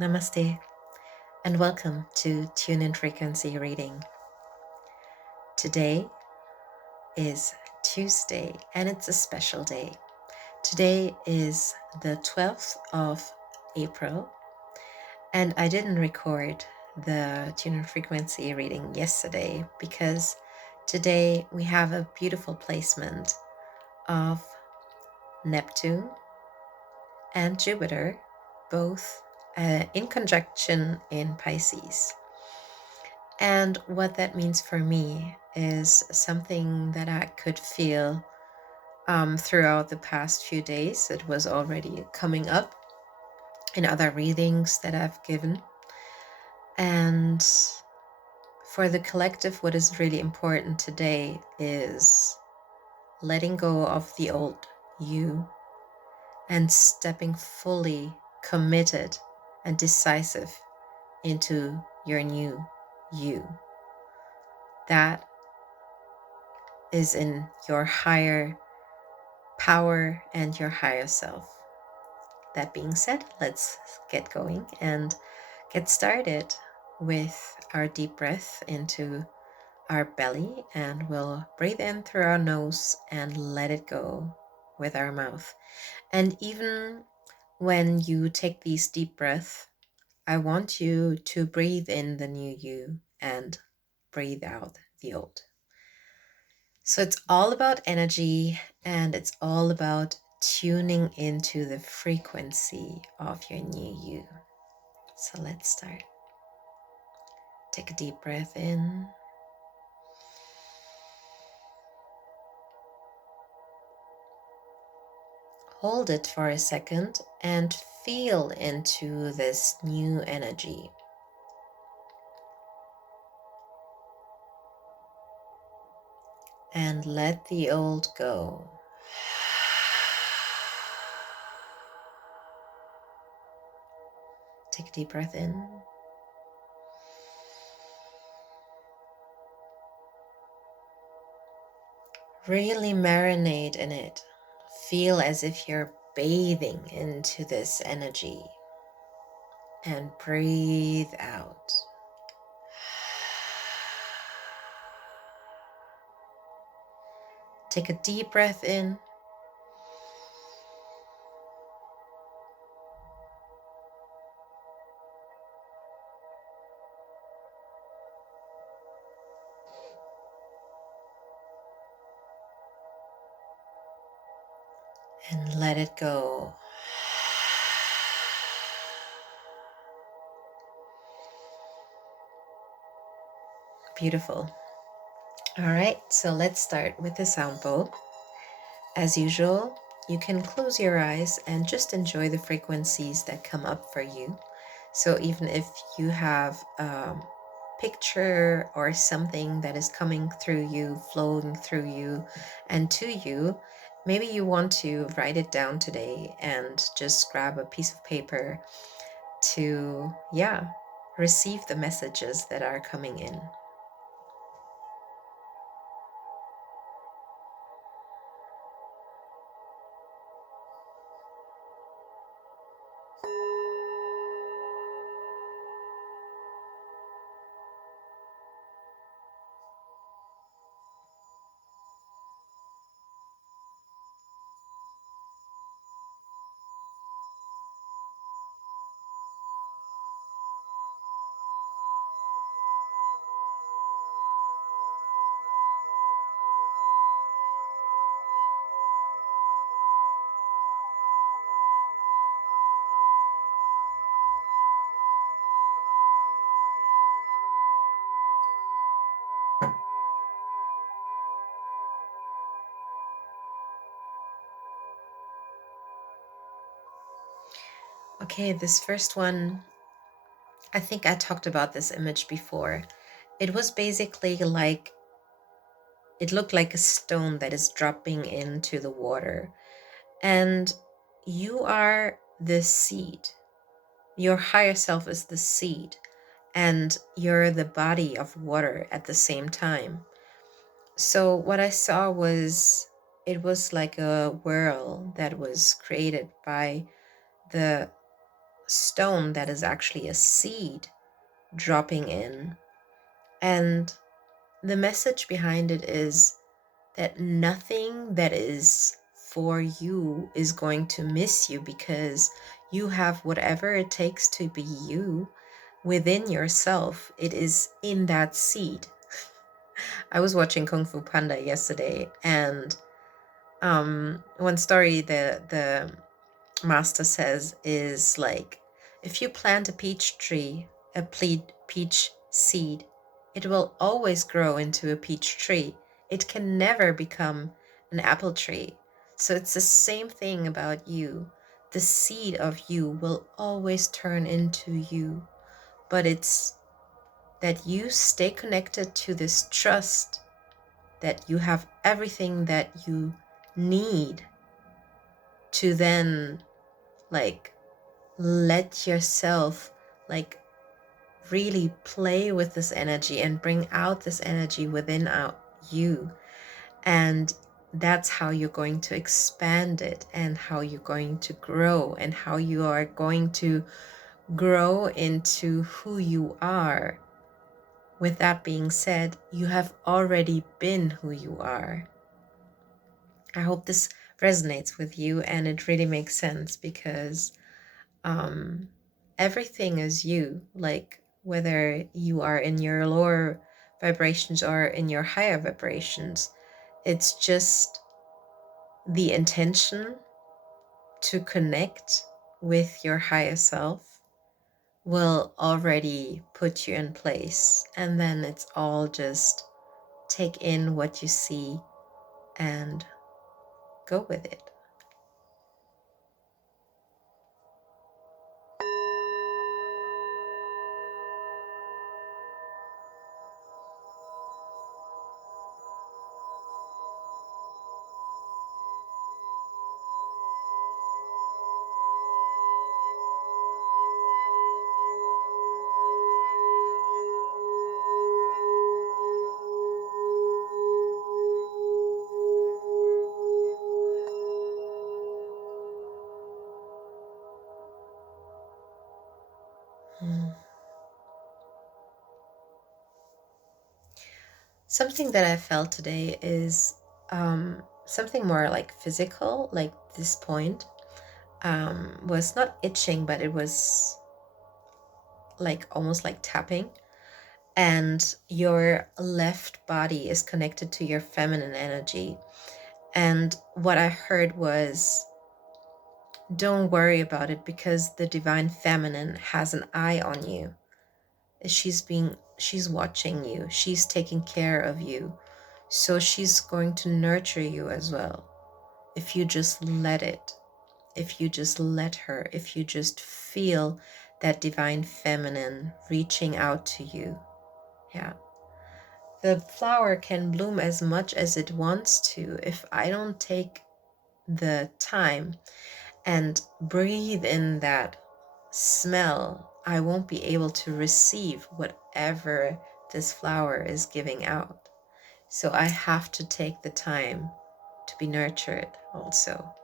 Namaste, and welcome to Tune in Frequency Reading. Today is Tuesday, and it's a special day. Today is the 12th of April, and I didn't record the Tune in Frequency reading yesterday because today we have a beautiful placement of Neptune and Jupiter, both in conjunction in Pisces. And what that means for me is something that I could feel throughout the past few days. It was already coming up in other readings that I've given. And for the collective, what is really important today is letting go of the old you and stepping fully committed and decisive into your new you. That is in your higher power and your higher self. That being said, let's get going and get started with our deep breath into our belly, and we'll breathe in through our nose and let it go with our mouth. And even when you take these deep breaths, I want you to breathe in the new you and breathe out the old. So it's all about energy, and it's all about tuning into the frequency of your new you. So let's start. Take a deep breath in. Hold it for a second and feel into this new energy. And let the old go. Take a deep breath in. Really marinate in it. Feel as if you're bathing into this energy. And breathe out. Take a deep breath in. And let it go. Beautiful. All right, so let's start with the sound bowl. As usual, you can close your eyes and just enjoy the frequencies that come up for you. So even if you have a picture or something that is coming through you, flowing through you and to you, maybe you want to write it down today and just grab a piece of paper to, receive the messages that are coming in. Okay, this first one, I think I talked about this image before. It was basically like, it looked like a stone that is dropping into the water. And you are the seed. Your higher self is the seed. And you're the body of water at the same time. So what I saw was, it was like a whirl that was created by the stone that is actually a seed dropping in. And the message behind it is that nothing that is for you is going to miss you, because you have whatever it takes to be you within yourself. It is in that seed. I was watching Kung Fu Panda yesterday, and one story the master says is like, if you plant a peach tree, a peach seed, it will always grow into a peach tree. It can never become an apple tree. So it's the same thing about you. The seed of you will always turn into you, but it's that you stay connected to this trust that you have everything that you need to then like let yourself like really play with this energy and bring out this energy within out you. And that's how you're going to expand it, and how you're going to grow, and how you are going to grow into who you are. With that being said, you have already been who you are. I hope this resonates with you and it really makes sense, because everything is you, like whether you are in your lower vibrations or in your higher vibrations. It's just the intention to connect with your higher self will already put you in place, and then it's all just take in what you see and go with it. Something that I felt today is something more like physical, like this point was not itching, but it was like almost like tapping. And your left body is connected to your feminine energy. And what I heard was, don't worry about it, because the divine feminine has an eye on you. She's watching you, she's taking care of you, so she's going to nurture you as well, if you just let it, if you just let her, if you just feel that divine feminine reaching out to you. Yeah, the flower can bloom as much as it wants to. If I don't take the time and breathe in that smell, I won't be able to receive whatever this flower is giving out. So I have to take the time to be nurtured also.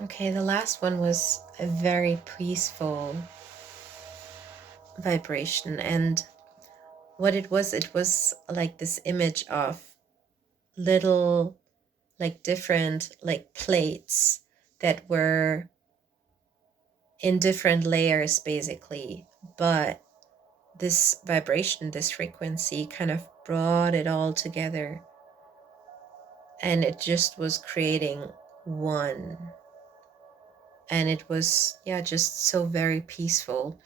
Okay, the last one was a very peaceful vibration, and what it was like this image of little, like different, like plates that were in different layers basically, but this vibration, this frequency kind of brought it all together, and it just was creating one. and it was, yeah, just so very peaceful.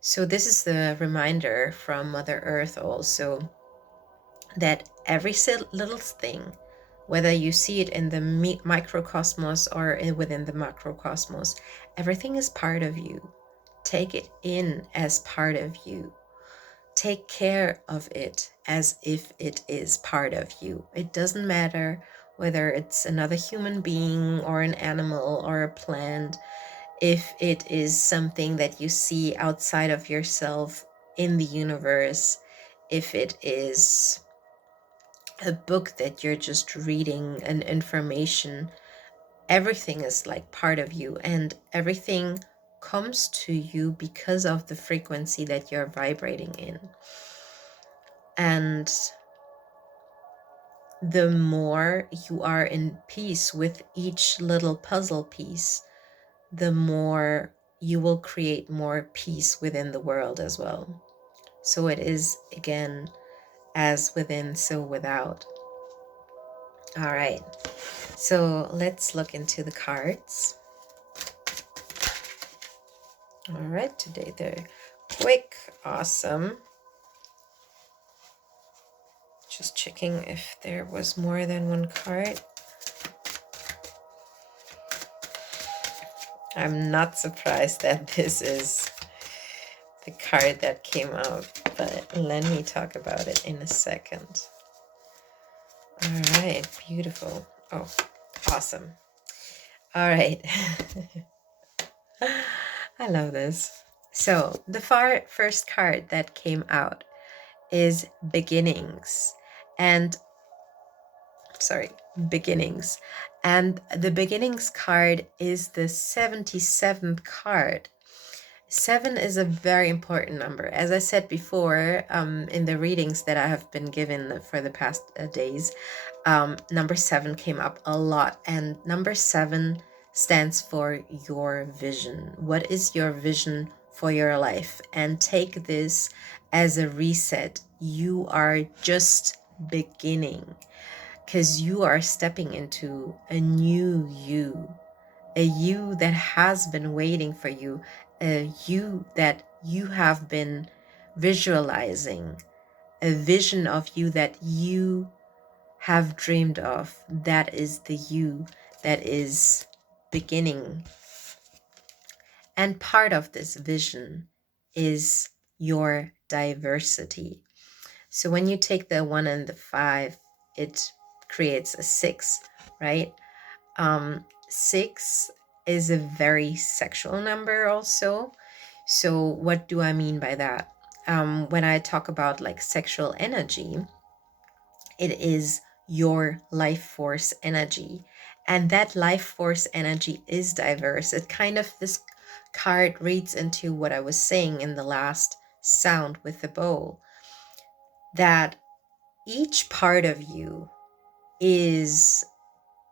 So this is the reminder from Mother Earth also, that every little thing, whether you see it in the microcosmos or within the macrocosmos, everything is part of you. Take it in as part of you. Take care of it as if it is part of you. It doesn't matter whether it's another human being or an animal or a plant. If it is something that you see outside of yourself in the universe, if it is a book that you're just reading, an information, everything is like part of you, and everything comes to you because of the frequency that you're vibrating in. And the more you are in peace with each little puzzle piece, the more you will create more peace within the world as well. So it is, again, as within, so without. All right, so let's look into the cards. All right, today they're quick, awesome. Just checking if there was more than one card. I'm not surprised that this is the card that came out, but let me talk about it in a second. All right, beautiful. Oh, awesome. All right. I love this. So the first card that came out is beginnings. And beginnings. And the beginnings card is the 77th card. 7 is a very important number. As I said before, in the readings that I have been given for the past days, number 7 came up a lot. And number 7 stands for your vision. What is your vision for your life? And take this as a reset. You are just beginning, because you are stepping into a new you, a you that has been waiting for you, a you that you have been visualizing, a vision of you that you have dreamed of. That is the you that is beginning. And part of this vision is your diversity. So when you take the 1 and the 5, it creates a 6, right? 6 is a very sexual number also. So what do I mean by that? When I talk about like sexual energy, it is your life force energy. And that life force energy is diverse. It kind of, this card reads into what I was saying in the last sound with the bow, that each part of you is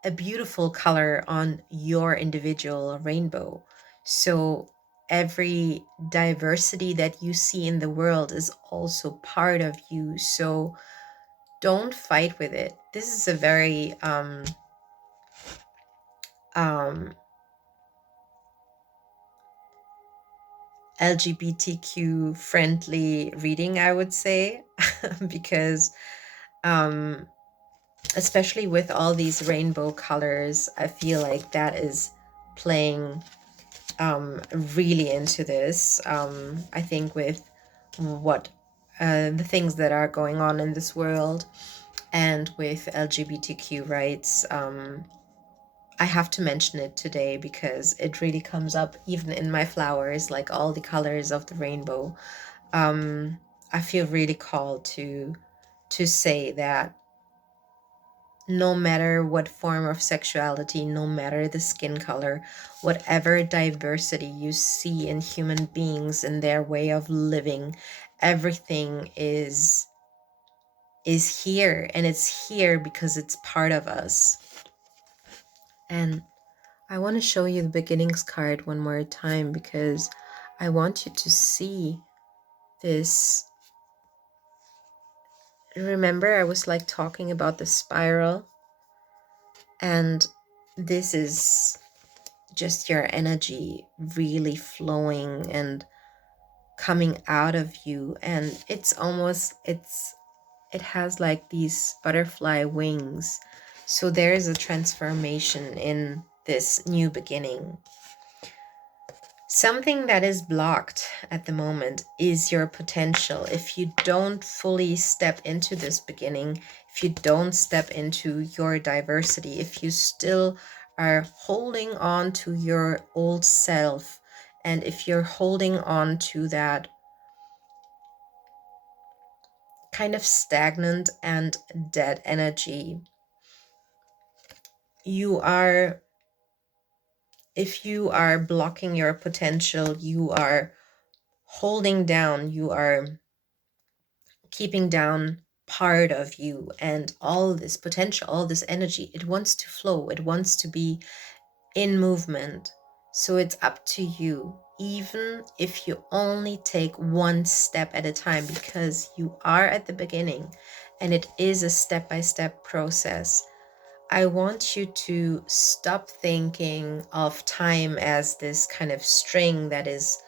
a beautiful color on your individual rainbow. So every diversity that you see in the world is also part of you. So don't fight with it. This is a very LGBTQ friendly reading, I would say, because especially with all these rainbow colors, I feel like that is playing really into this. I think with what the things that are going on in this world and with LGBTQ rights, I have to mention it today because it really comes up even in my flowers, like all the colors of the rainbow. I feel really called to say that no matter what form of sexuality, no matter the skin color, whatever diversity you see in human beings and their way of living, everything is here, and it's here because it's part of us. And I want to show you the beginnings card one more time because I want you to see this. Remember, I was like talking about the spiral, and this is just your energy really flowing and coming out of you. And it's almost, it has like these butterfly wings. So there is a transformation in this new beginning. Something that is blocked at the moment is your potential. If you don't fully step into this beginning, if you don't step into your diversity, if you still are holding on to your old self, and if you're holding on to that kind of stagnant and dead energy, if you are blocking your potential, you are holding down, you are keeping down part of you, and all this potential, all this energy, it wants to flow, it wants to be in movement. So it's up to you, even if you only take one step at a time, because you are at the beginning and it is a step-by-step process. I want you to stop thinking of time as this kind of string that is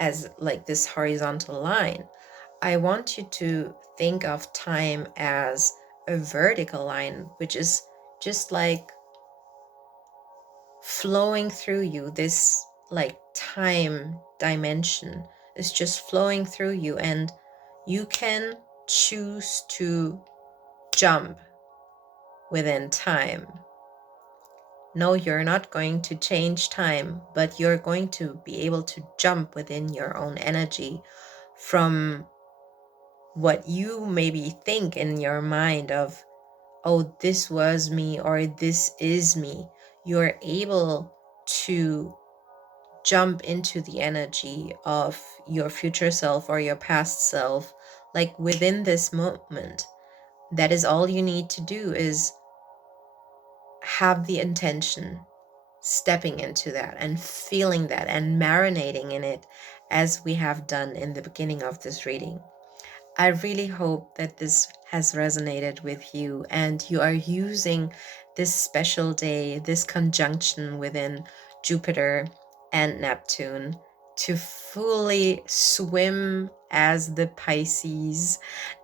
as like this horizontal line. I want you to think of time as a vertical line, which is just like flowing through you. This like time dimension is just flowing through you, and you can choose to jump within time. No, you're not going to change time, but you're going to be able to jump within your own energy from what you maybe think in your mind of, oh, this was me or this is me. You're able to jump into the energy of your future self or your past self, like within this moment. That is all you need to do, is have the intention, stepping into that and feeling that and marinating in it, as we have done in the beginning of this reading. I really hope that this has resonated with you and you are using this special day, this conjunction within Jupiter and Neptune, to fully swim as the Pisces,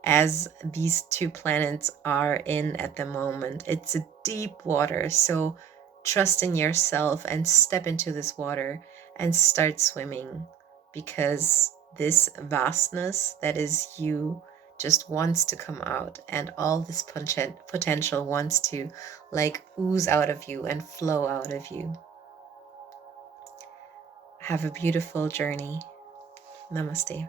as these two planets are in at the moment. It's a deep water, so trust in yourself and step into this water and start swimming, because this vastness that is you just wants to come out, and all this potential wants to like ooze out of you and flow out of you. Have a beautiful journey. Namaste.